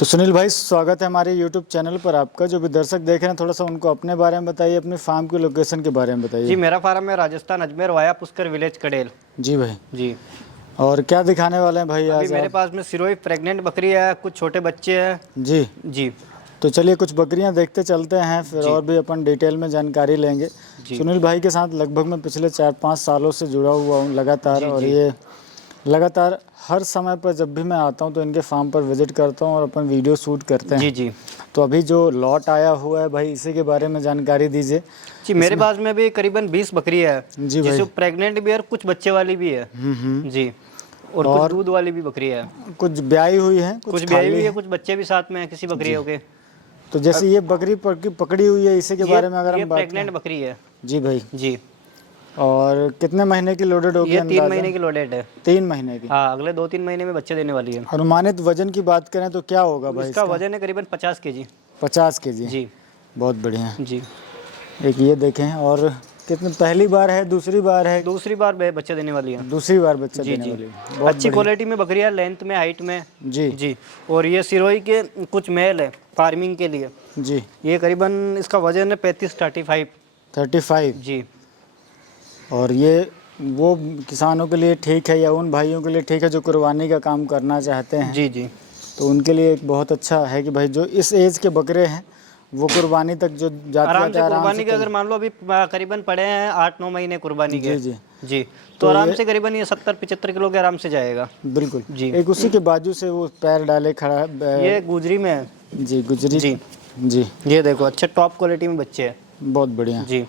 तो सुनील भाई, स्वागत है हमारे YouTube चैनल पर आपका। जो भी दर्शक देख रहे हैं, थोड़ा सा उनको अपने बारे में बताइए, अपने फार्म की लोकेशन के बारे में बताइए। जी, मेरा फार्म है राजस्थान अजमेर वाया पुष्कर विलेज कडेल। जी भाई। जी। और क्या दिखाने वाले हैं भाई अभी आज मेरे आप? पास में सिरोही प्रेग्नेंट बकरी है, कुछ छोटे बच्चे हैं। जी। जी। तो चलिए कुछ बकरियां देखते चलते हैं, फिर जी। और भी अपन डिटेल में जानकारी लेंगे। जी। सुनील भाई के साथ लगभग मैं पिछले 4-5 सालों से जुड़ा हुआ हूँ लगातार। जी। और जी। ये लगातार हर समय पर जब भी मैं आता हूँ तो इनके फार्म पर विजिट करता हूँ और अपन वीडियो शूट करते हैं। जी। जी। तो अभी जो लॉट आया हुआ है भाई, इसी के बारे में जानकारी दीजिए। जी, मेरे पास में भी करीबन 20 बकरी है। जी भाई। जिसमें प्रेग्नेंट भी है और कुछ बच्चे वाली भी है। जी। और कुछ दूध वाली भी बकरी है। कुछ ब्याई हुई है, कुछ ब्याई खाली हुई है, है। कुछ बच्चे भी साथ में है किसी बकरियों के। तो जैसे ये बकरी पकड़ी हुई है, इसी के बारे में अगर ये हम बात प्रेग्नेंट करें। बकरी है। जी भाई। जी। और कितने महीने की लोडेड होगी ये 3 अंदाजा? महीने की लोडेड है। 3 महीने की। हाँ, अगले 2-3 महीने में बच्चे देने वाली है। अनुमानित वजन की बात करें तो क्या होगा भाई इसका इसका? वजन है करीबन 50 केजी। 50 केजी। जी। बहुत बढ़िया। जी। एक ये देखें, और कितने, पहली बार है, दूसरी बार है? दूसरी बार बच्चा देने वाली है। दूसरी बार बच्चा जी। देने जी। वाली है। बहुत अच्छी बढ़िया। क्वालिटी में बकरी है, लेंथ में, हाइट में। जी। जी। और ये सिरोही के कुछ मेल है फार्मिंग के लिए। जी। ये करीबन इसका वजन है 35-35। 35। जी। और ये वो किसानों के लिए ठीक है या उन भाइयों के लिए ठीक है जो कुर्बानी का काम करना चाहते हैं? जी। जी। तो उनके लिए एक बहुत अच्छा है कि भाई जो इस एज के बकरे हैं वो कुर्बानी तक जो जाते आराम जाते से आराम कुर्बानी से के, अगर मान लो अभी करीबन पड़े हैं 8-9 महीने कुर्बानी के। जी जी। जी। तो तो आराम ये से करीबन ये 70-75 किलो के आराम से जाएगा। बिल्कुल। जी। एक उसी के बाजू से वो पैर डाले खड़ा है। ये गुजरी में है। जी, गुजरी। जी। जी। ये देखो, अच्छे टॉप क्वालिटी में बच्चे हैं। बहुत बढ़िया। जी।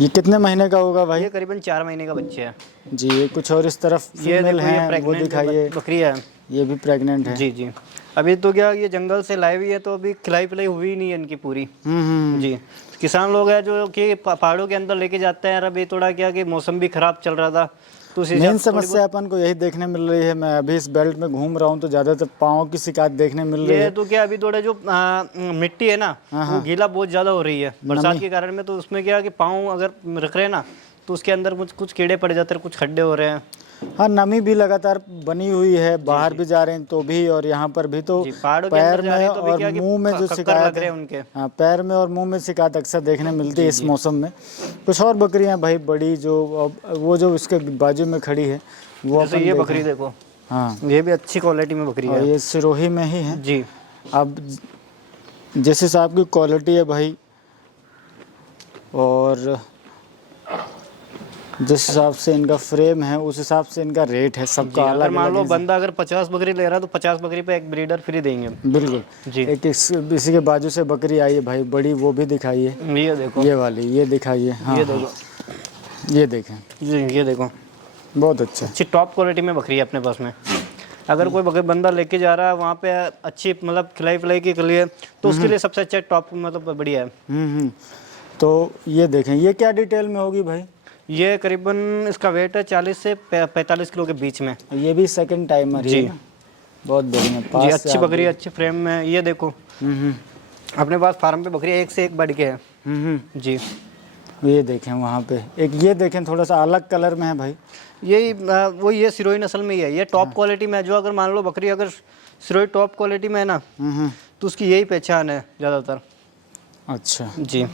ये कितने महीने का होगा भाई? ये करीबन 4 महीने का बच्चे है। जी। ये कुछ और इस तरफ ये फीमेल देखो, ये हैं, वो प्रेग्नेंट दिखाइए। बकरी है। ये भी प्रेग्नेंट है। जी। जी। अभी तो क्या, ये जंगल से लाई हुई है, तो अभी खिलाई पिलाई हुई नहीं है इनकी पूरी। जी। किसान लोग हैं जो कि पहाड़ों के अंदर लेके जाते हैं। अभी थोड़ा क्या कि मौसम भी खराब चल रहा था, तो उसी मेन समस्या अपन को यही देखने मिल रही है। मैं अभी इस बेल्ट में घूम रहा हूँ तो ज़्यादातर पाँव की शिकायत देखने मिल रही ये है। तो क्या, अभी थोड़ा जो मिट्टी है ना, वो गीला बहुत ज़्यादा हो रही है बरसात के कारण में। तो उसमें क्या कि पाँव अगर रख रहे हैं ना, तो उसके अंदर कुछ कीड़े पड़ जाते हैं, कुछ खड्डे हो रहे हैं। हाँ, नमी भी लगातार बनी हुई है, बाहर भी जा रहे हैं तो भी, और यहाँ पर भी। तो पहाड़ों के पैर अंदर जा रहे में हैं तो भी और क्या कि मुंह में जो कक्कर शिकायत लग रहे है, हैं उनके। हाँ, पैर में और मुंह में शिकायत अक्सर देखने मिलती है इस मौसम में। कुछ और बकरियां भाई बड़ी, जो वो जो इसके बाजू में खड़ी है वो जैसे अपन ये देखें। बकरी देखो। हाँ, ये भी अच्छी क्वालिटी में बकरी और है। ये सिरोही में ही है। जी। अब जिस हिसाब की क्वालिटी है भाई, और जिस हिसाब से इनका फ्रेम है, उस हिसाब से इनका रेट है सबका अगर अलग मान लो अलग। बंदा अगर 50 बकरी ले रहा है तो 50 बकरी पे एक ब्रीडर फ्री देंगे। बिल्कुल। जी। एक इसी के बाजू से बकरी आई है भाई बड़ी, वो भी दिखाइए। ये देखो, ये वाली, ये दिखाइए। हाँ, ये हाँ, देखो। ये देखें। जी, ये देखो, बहुत अच्छा। अच्छी टॉप क्वालिटी में बकरी है अपने पास में। अगर कोई बंदा लेके जा रहा है वहाँ पे अच्छी मतलब खिलाई पिलाई के लिए, तो उसके लिए सबसे अच्छा टॉप मतलब बढ़िया है। तो ये देखें, ये क्या डिटेल में होगी भाई? ये करीबन इसका वेट है 40 से 45 किलो के बीच में। ये भी सेकंड टाइमर जी। है ना? बहुत बढ़िया। जी, पास से अच्छी आप बकरी है, अच्छे फ्रेम में। ये देखो, अपने पास फार्म पे बकरी एक से एक बढ़ के है। जी। ये देखें वहाँ पे एक, ये देखें थोड़ा सा अलग कलर में है भाई। यही वो ये सिरोही नस्ल में ही है। ये टॉप क्वालिटी में है। जो अगर मान लो बकरी अगर सिरोही टॉप क्वालिटी में है ना, तो उसकी यही पहचान है ज़्यादातर। अच्छा। जी।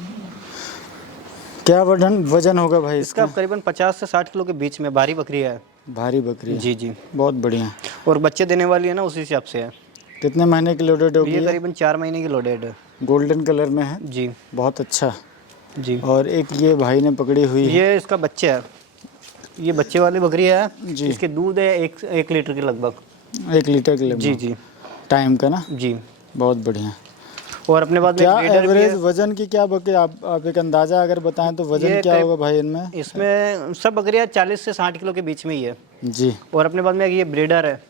क्या वजन होगा भाई इसका करीबन 50 से 60 किलो के बीच में भारी बकरी है। भारी बकरी है। जी। जी। बहुत बढ़िया। और बच्चे देने वाली है ना, उसी हिसाब से है। कितने महीने की लोडेड होगी? ये करीबन 4 महीने की लोडेड है। गोल्डन कलर में है। जी। बहुत अच्छा। जी। और एक ये भाई ने पकड़ी हुई है। ये इसका बच्चा है। ये बच्चे वाली बकरी है। जी। इसके दूध है 1 लीटर के लगभग। 1 लीटर के लगभग। जी। जी। टाइम का ना? जी। बहुत बढ़िया। और अपने पास में क्या ब्रीडर भी एवरेज है। वजन की क्या बकरी, आप एक अंदाजा अगर बताएं तो वजन क्या होगा भाई इनमें? इसमें सब बकरियां 40 से 60 किलो के बीच में ही है। जी। और अपने पास में ये ब्रीडर है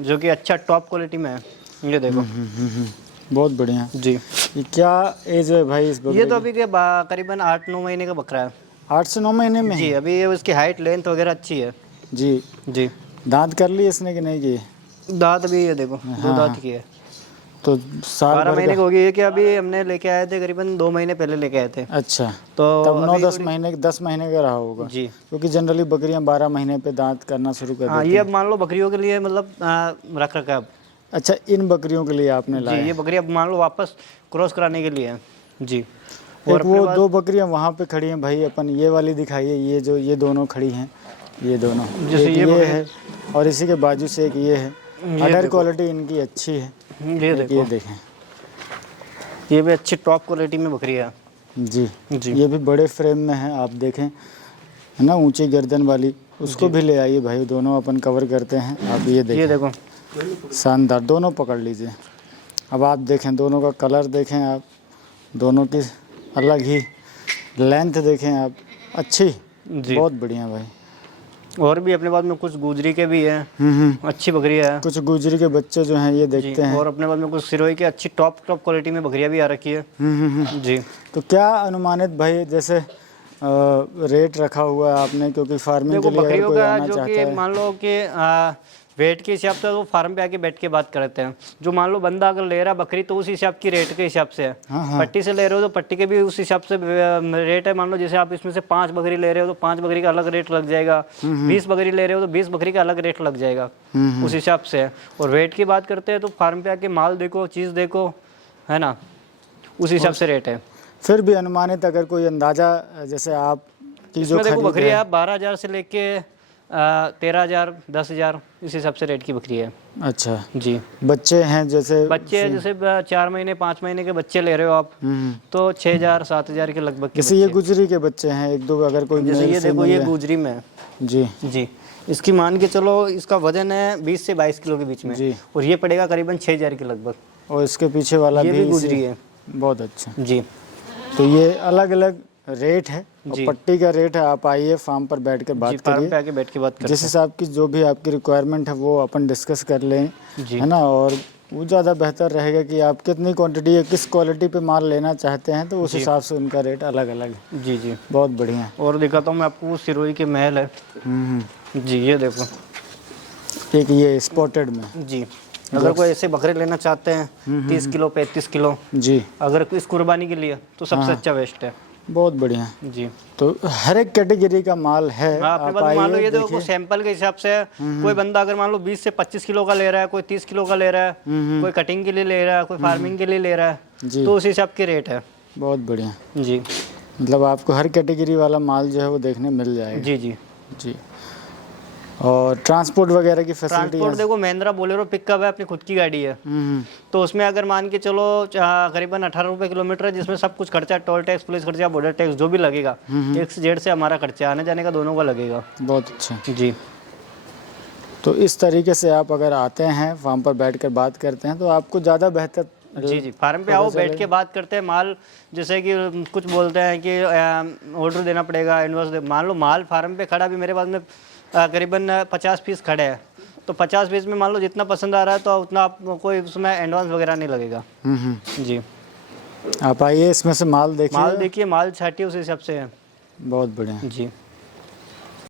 जो कि अच्छा टॉप क्वालिटी में है। ये देखो। बहुत बढ़िया। जी। ये क्या एज है भाई इस बकरे ये तो अभी के करीबन 8-9 महीने का बकरा है। 8 से 9 महीने में? जी। अभी ये उसकी हाइट लेंथ वगैरह अच्छी है। जी। जी। दांत कर लिए इसने कि नहीं किए? दांत अभी ये देखो, 2 दांत की है। तो साल 12 भर महीने का? की होगी। ये कि अभी हमने लेके आए थे, करीबन 2 महीने पहले लेके आए थे। अच्छा। तो तब 9-10 महीने, 10 महीने का रहा होगा। जी। क्योंकि जनरली बकरियां 12 महीने पे दांत करना शुरू कर हाँ, देती ये हैं। अब मान लो बकरियों के लिए मतलब रख रखा है अब। अच्छा, इन बकरियों के लिए आपने जी, लाया? ये बकरी अब मान लो वापस क्रॉस कराने के लिए है जी। एक वो दो बकरियां वहाँ पे खड़ी हैं भाई, अपन ये वाली दिखाइए, ये जो ये दोनों खड़ी हैं, ये दोनों, जैसे एक ये है और इसी के बाजू से एक ये है। अडर देखो। क्वालिटी इनकी अच्छी है। ये एक देखो, ये देखें ये भी अच्छी टॉप क्वालिटी में बकरी है जी। जी। ये भी बड़े फ्रेम में है, आप देखें, है ना, ऊंची गर्दन वाली, उसको भी ले आइए भाई, दोनों अपन कवर करते हैं। आप ये ये देखें, देखो, शानदार, दोनों पकड़ लीजिए। अब आप देखें, दोनों का कलर देखें आप, दोनों की अलग ही लेंथ देखें आप, अच्छी, जी। बहुत बढ़िया भाई। और भी अपने पास में कुछ गुजरी के भी हैं, अच्छी बकरी है कुछ गुजरी के बच्चे जो हैं ये जी। देखते हैं। और अपने पास में कुछ सिरोही की अच्छी टॉप क्वालिटी में बकरियां भी आ रखी है जी। तो क्या अनुमानित भाई जैसे रेट रखा हुआ है आपने, क्योंकि फार्मिंग के देखो लिए अगर बकरियों कोई का आना जो चाहता कि है? मान लो कि वेट के हिसाब से वो फार्म पे आके बैठ के बात करते हैं। जो मान लो बंदा अगर ले रहा बकरी तो उस हिसाब की रेट के हिसाब से है। हाँ। पट्टी से ले रहे हो तो पट्टी के भी उस हिसाब से रेट है। मान लो जैसे आप इसमें से 5 बकरी ले रहे हो तो 5 बकरी का अलग रेट लग जाएगा। 20 बकरी ले रहे हो तो 20 बकरी का अलग रेट लग जाएगा, उस हिसाब से है। और वेट की बात करते हैं तो फार्म पे आके माल देखो, चीज़ देखो, है ना, उस हिसाब से रेट है। फिर भी अनुमानित अगर कोई अंदाजा, जैसे आप की जो इसमें देखो खरीद बकरी है, है 12,000 से लेके 13,000 10,000 इस हिसाब से रेट की बकरी है अच्छा, जी। बच्चे हैं जैसे बच्चे जैसे 4 महीने 5 महीने के बच्चे ले रहे हो आप तो 6,000 7,000 के लगभग के जैसे ये गुजरी के बच्चे हैं, एक दो, अगर कोई जैसे मेल ये देखो, फीमेल ये है। गुजरी में है जी जी। इसकी मान के चलो इसका वजन है 20 से 22 किलो के बीच में जी। और ये पड़ेगा करीबन 6,000 के लगभग। और इसके पीछे वाला ये भी इसी- गुजरी है बहुत अच्छा। जी तो ये अलग अलग रेट है और जी। पट्टी का रेट है। आप आइए फार्म पर बैठ के जी, बात फार्म करिए, पे आके बैठ के बात करते जिस हिसाब की जो भी आपकी रिक्वायरमेंट है वो अपन डिस्कस कर लें, जी। है ना। और वो ज़्यादा बेहतर रहेगा कि आप कितनी क्वांटिटी या किस क्वालिटी पे माल लेना चाहते हैं, तो उस हिसाब से उनका रेट अलग अलग है। हैं जी जी। बहुत बढ़िया। और दिखाता हूँ मैं आपको, सिरोही के महल है जी। ये देखो, एक ये स्पॉटेड में जी। अगर कोई ऐसे बकरे लेना चाहते हैं 30 किलो 35 किलो जी, अगर इस कुर्बानी के लिए तो सबसे अच्छा वेस्ट है बहुत बढ़िया। जी। तो हर एक कैटेगरी का माल है। हाँ, अपने आप पास मान लो आइए, ये देखो देखिए। सैंपल के हिसाब से कोई बंदा अगर मान लो 20 से 25 किलो का ले रहा है, कोई 30 किलो का ले रहा है, कोई कटिंग के लिए ले रहा है, कोई फार्मिंग के लिए ले रहा है, जी। तो उस हिसाब के रेट है बहुत बढ़िया। जी मतलब आपको हर कैटेगरी वाला माल जो है वो देखने मिल जाएगा। जी जी। जी। और ट्रांसपोर्ट वगैरह की फैसिलिटी ट्रांसपोर्ट देखो, महिंद्रा बोलेरो पिकअप है, अपनी खुद की गाड़ी है, तो उसमें अगर मान के चलो करीबन 18 रुपये किलोमीटर है, जिसमें सब कुछ खर्चा, टोल टैक्स, पुलिस खर्चा, बॉर्डर टैक्स जो भी लगेगा, एक से डेढ़ से हमारा खर्चा आने जाने का दोनों का लगेगा। बहुत अच्छा। जी। तो इस तरीके से आप अगर आते हैं फार्म पर बैठकर बात करते हैं तो आपको ज़्यादा बेहतर। जी जी, फार्म पे आओ, बैठ के बात करते हैं। माल जैसे कि कुछ बोलते हैं कि ऑर्डर देना पड़ेगा, एडवांस दे, मान लो माल फार्म पे खड़ा भी मेरे पास में करीबन 50 पीस खड़े हैं, तो 50 पीस में मान लो जितना पसंद आ रहा है तो उतना आप कोई उसमें एडवांस वगैरह नहीं लगेगा। जी। आप आइए, इसमें से माल देखिए। माल देखिए, माल छाटिए, उस हिसाब से है। बहुत बढ़िया। जी।